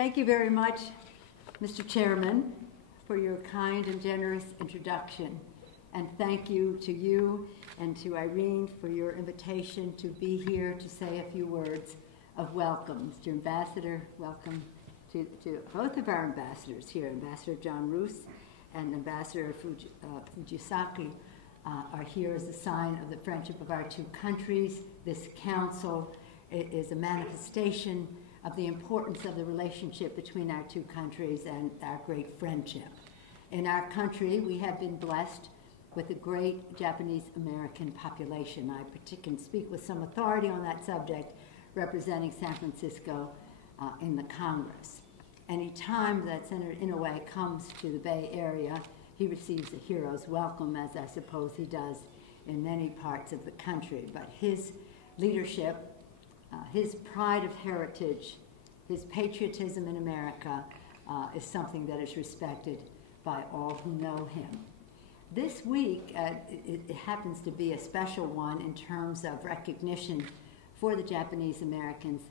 Thank you very much, Mr. Chairman, for your kind and generous introduction. And thank you to you and to Irene for your invitation to be here to say a few words of welcome. Mr. Ambassador, welcome to both of our ambassadors here, Ambassador John Roos and Ambassador Fujisaki are here as a sign of the friendship of our two countries. This council is a manifestation of the importance of the relationship between our two countries and our great friendship. In our country, we have been blessed with a great Japanese-American population. I can speak with some authority on that subject, representing San Francisco in the Congress. Any time that Senator Inouye comes to the Bay Area, he receives a hero's welcome, as I suppose he does in many parts of the country. But his leadership, his pride of heritage, his patriotism in America is something that is respected by all who know him. This week, it happens to be a special one in terms of recognition for the Japanese Americans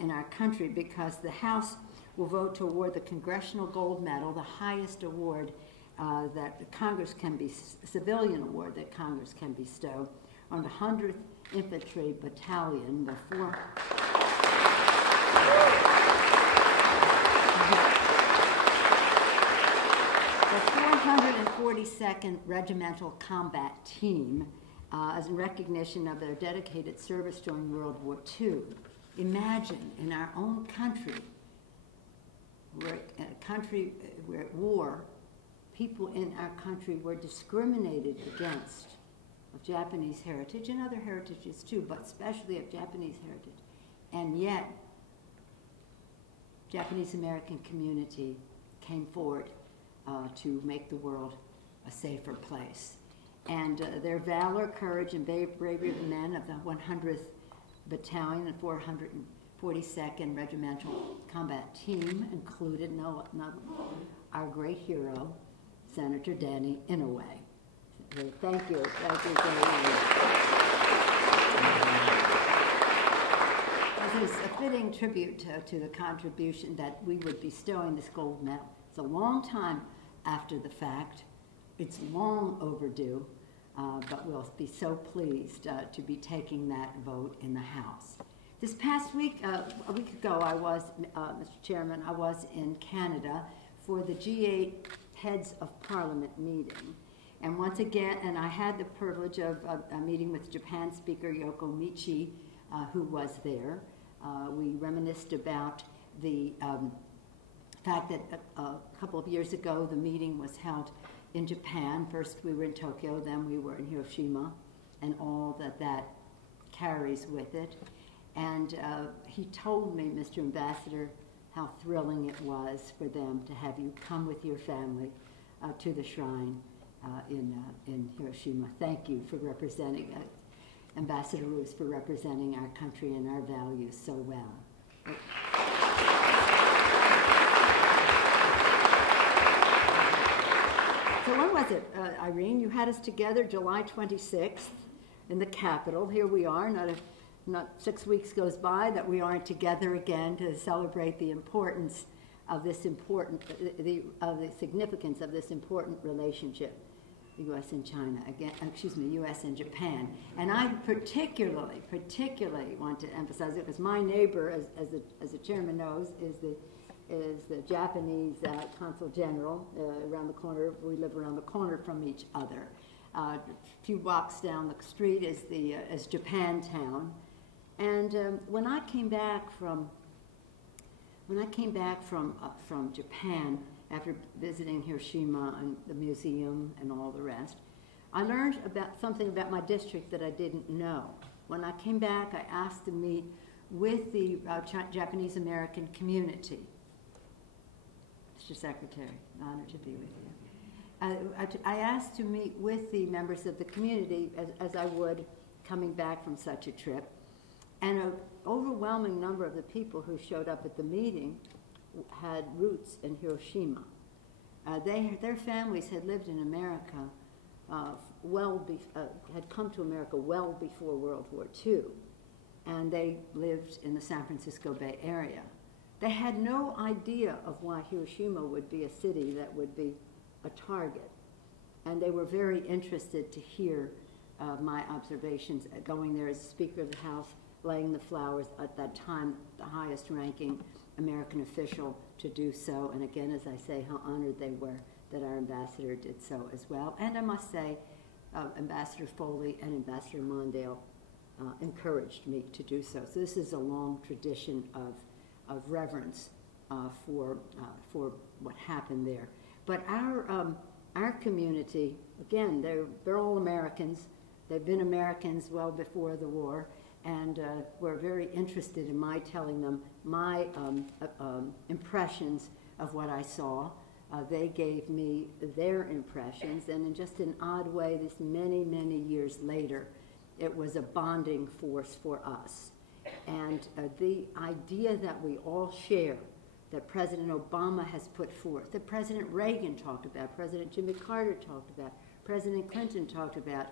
in our country, because the House will vote to award the Congressional Gold Medal, the highest award that Congress can be, civilian award that Congress can bestow, on the 100th Infantry Battalion, the 442nd Regimental Combat Team, as a recognition of their dedicated service during World War II. Imagine in our own country, where at war, people in our country were discriminated against of Japanese heritage and other heritages too, but especially of Japanese heritage. And yet, Japanese American community came forward to make the world a safer place. And their valor, courage, and bravery of the men of the 100th Battalion and 442nd Regimental Combat Team included our great hero, Senator Danny Inouye. So thank you. Thank you very much. This is a fitting tribute to the contribution that we would bestow in this gold medal. It's a long time after the fact. It's long overdue, but we'll be so pleased to be taking that vote in the House. This past week, a week ago, I was, Mr. Chairman, I was in Canada for the G8 Heads of Parliament meeting. And once again, and I had the privilege of meeting with Japan Speaker Yoko Michi, who was there. We reminisced about the fact that a couple of years ago, the meeting was held in Japan. First we were in Tokyo, then we were in Hiroshima, and all that carries with it. And he told me, Mr. Ambassador, how thrilling it was for them to have you come with your family to the shrine in Hiroshima. Thank you for representing, Ambassador Roos, for representing our country and our values so well. So when was it, Irene? You had us together July 26th in the Capitol. Here we are, not 6 weeks goes by that we aren't together again to celebrate the importance of this the significance of this important relationship, the U.S. and China, U.S. and Japan. And I particularly want to emphasize it because my neighbor, as the chairman knows, is the Japanese Consul General around the corner. We live around the corner from each other. A few blocks down the street is Japantown. And when I came back from Japan after visiting Hiroshima and the museum and all the rest, I learned something about my district that I didn't know. When I came back, I asked to meet with the Japanese American community. Mr. Secretary, honored to be with you. I asked to meet with the members of the community as I would coming back from such a trip. And an overwhelming number of the people who showed up at the meeting had roots in Hiroshima. Their families had lived in America, had come to America well before World War II. And they lived in the San Francisco Bay Area. They had no idea of why Hiroshima would be a city that would be a target. And they were very interested to hear my observations going there as Speaker of the House, laying the flowers at that time, the highest ranking American official to do so. And again, as I say, how honored they were that our ambassador did so as well. And I must say, Ambassador Foley and Ambassador Mondale encouraged me to do so. So this is a long tradition of reverence for what happened there. But our community, again, they're all Americans. They've been Americans well before the war, and were very interested in my telling them my impressions of what I saw. They gave me their impressions, and in just an odd way, this many, many years later, it was a bonding force for us. And the idea that we all share, that President Obama has put forth, that President Reagan talked about, President Jimmy Carter talked about, President Clinton talked about,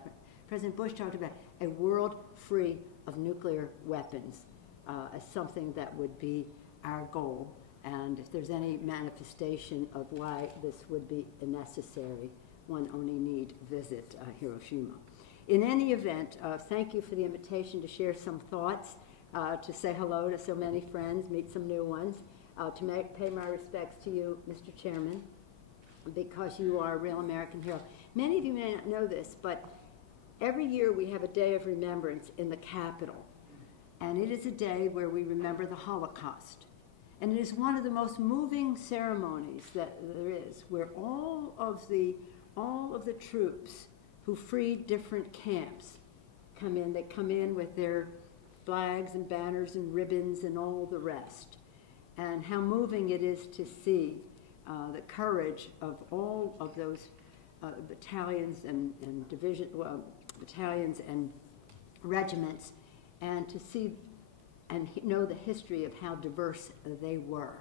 President Bush talked about, a world free of nuclear weapons as something that would be our goal. And if there's any manifestation of why this would be necessary, one only need visit Hiroshima. In any event, thank you for the invitation to share some thoughts, to say hello to so many friends, meet some new ones, to pay my respects to you, Mr. Chairman, because you are a real American hero. Many of you may not know this, but every year we have a day of remembrance in the Capitol, and it is a day where we remember the Holocaust. And it is one of the most moving ceremonies that there is, where all of the troops who freed different camps come in. They come in with their flags and banners and ribbons and all the rest. And how moving it is to see the courage of all of those battalions and battalions and regiments, and to see and know the history of how diverse they were.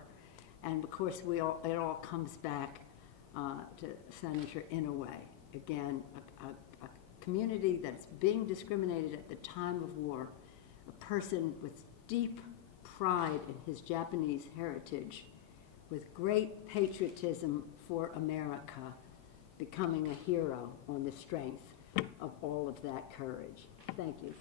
And of course, it all comes back to Senator Inouye. Again, a community that's being discriminated at the time of war, a person with deep pride in his Japanese heritage, with great patriotism for America, becoming a hero on the strength of all of that courage. Thank you.